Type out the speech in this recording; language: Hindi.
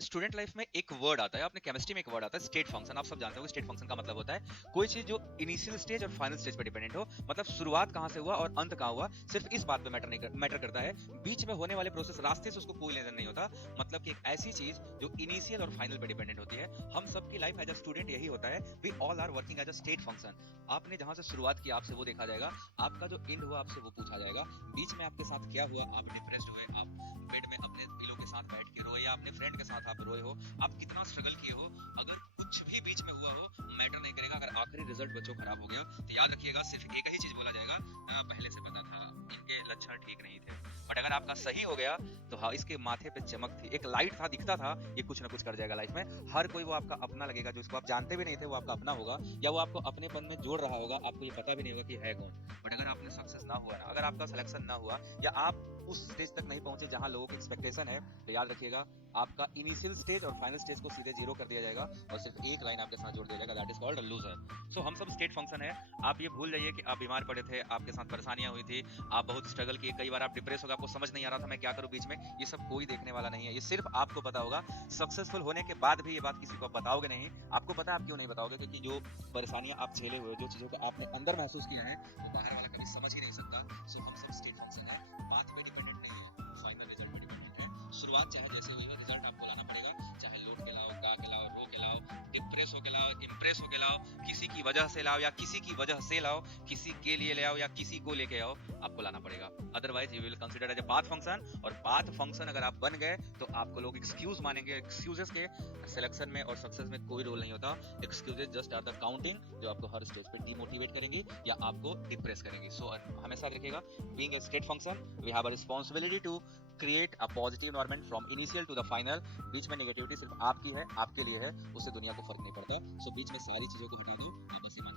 स्टूडेंट लाइफ में एक वर्ड आता है, अपने केमिस्ट्री में एक वर्ड आता है स्टेट फंक्शन। आप सब जानते हो स्टेट फंक्शन का मतलब होता है कोई चीज जो इनिशियल स्टेज और फाइनल स्टेज पे डिपेंडेंट हो, मतलब शुरुआत कहाँ से हुआ और अंत कहाँ हुआ, सिर्फ इस बात पे मैटर करता है। बीच में होने वाले प्रोसेस, रास्ते से उसको कोई लेना नहीं होता। मतलब कि एक ऐसी चीज जो इनिशियल और फाइनल पे डिपेंडेंट होती है। हम सबकी लाइफ एज अ स्टूडेंट यही होता है, we all are working as a state function. आपने जहां से शुरुआत की आपसे वो देखा जाएगा, आपका जो एंड हुआ आपसे वो पूछा जाएगा। बीच में आपके साथ क्या हुआ, आप डिप्रेस्ड हुए, आप बेड में अपने पिलो के साथ बैठ के रोए, या अपने फ्रेंड के साथ आप रोए हो, आप कितना स्ट्रगल किए हो, अगर कुछ भी बीच में हुआ हो मैटर नहीं करेगा। अगर आखिरी रिजल्ट बच्चों खराब हो गया तो याद रखिएगा सिर्फ एक ही चीज बोला जाएगा, पहले से पता था इनके लक्षण ठीक नहीं थे। बट अगर आपका सही हो गया तो हाँ, इसके माथे पे चमक थी, एक लाइट था, दिखता था, ये कुछ ना कुछ कर जाएगा लाइफ में। हर कोई वो आपका अपना लगेगा, जो इसको आप जानते भी नहीं थे वो आपका अपना होगा, या वो आपको अपनेपन में जोड़ रहा होगा, आपको ये पता भी नहीं होगा कि है कौन। बट अगर आपने सक्सेस ना हुआ ना, अगर आपका सिलेक्शन ना हुआ, या आप उस स्टेज तक नहीं पहुंचे जहां लोगों की एक्सपेक्टेशन है, तो याद रखिएगा आपका इनिशियल स्टेज और फाइनल स्टेज को सीधे जीरो कर दिया जाएगा, और सिर्फ एक लाइन आपके साथ जोड़ दिया जाएगा, दैट इज कॉल्ड लूजर। सो हम सब स्टेट फंक्शन है। आप ये भूल जाइए कि आप बीमार पड़े थे, आपके साथ परेशानियां हुई थी, आप बहुत स्ट्रगल किए, कई बार आप डिप्रेस हो गए, आपको समझ नहीं आ रहा था मैं क्या करूं बीच में, ये सब कोई देखने वाला नहीं है, ये सिर्फ आपको पता होगा। सक्सेसफुल होने के बाद भी ये बात किसी को आप बताओगे नहीं। आपको पता है आप क्यों नहीं बताओगे, क्योंकि जो परेशानियां आप झेले हुए, जो चीजों को आपने अंदर महसूस किया है, वो बाहर वाला कभी समझ ही नहीं सकता। सो हम सब स्टेट फंक्शन है, बात पे डिपेंडेंट नहीं है, फाइनल रिजल्ट पे डिपेंडेंट है। शुरुआत चाहे जैसे हुई हो, रिजल्ट आपको लाना पड़ेगा, चाहे लौट के लाओ, गा के लाओ, रो के लाओ, डिप्रेस हो के लाओ, इम्प्रेस हो के लाओ, किसी की वजह से लाओ या किसी की वजह से लाओ, किसी के लिए ले आओ या किसी को लेके आओ, आपको लाना पड़ेगा। Otherwise you will consider as a path function, और पाथ फंक्शन अगर आप बन गए तो आपको लोग एक्सक्यूज मानेंगे। एक्सक्यूजेस के सिलेक्शन में और सक्सेस में कोई रोल नहीं होता। Excuses just are the counting, जो आपको हर स्टेज पे डिमोटिवेट करेंगी या आपको डिप्रेस करेंगी। सो हमेशा रखिएगा, being a state function we have a responsibility to create a positive environment from initial to the final. बीच में नेगेटिविटी सिर्फ आपकी है, आपके लिए है, उससे दुनिया को फर्क नहीं पड़ता। सो बीच में सारी चीजों को हटा दो, आपस में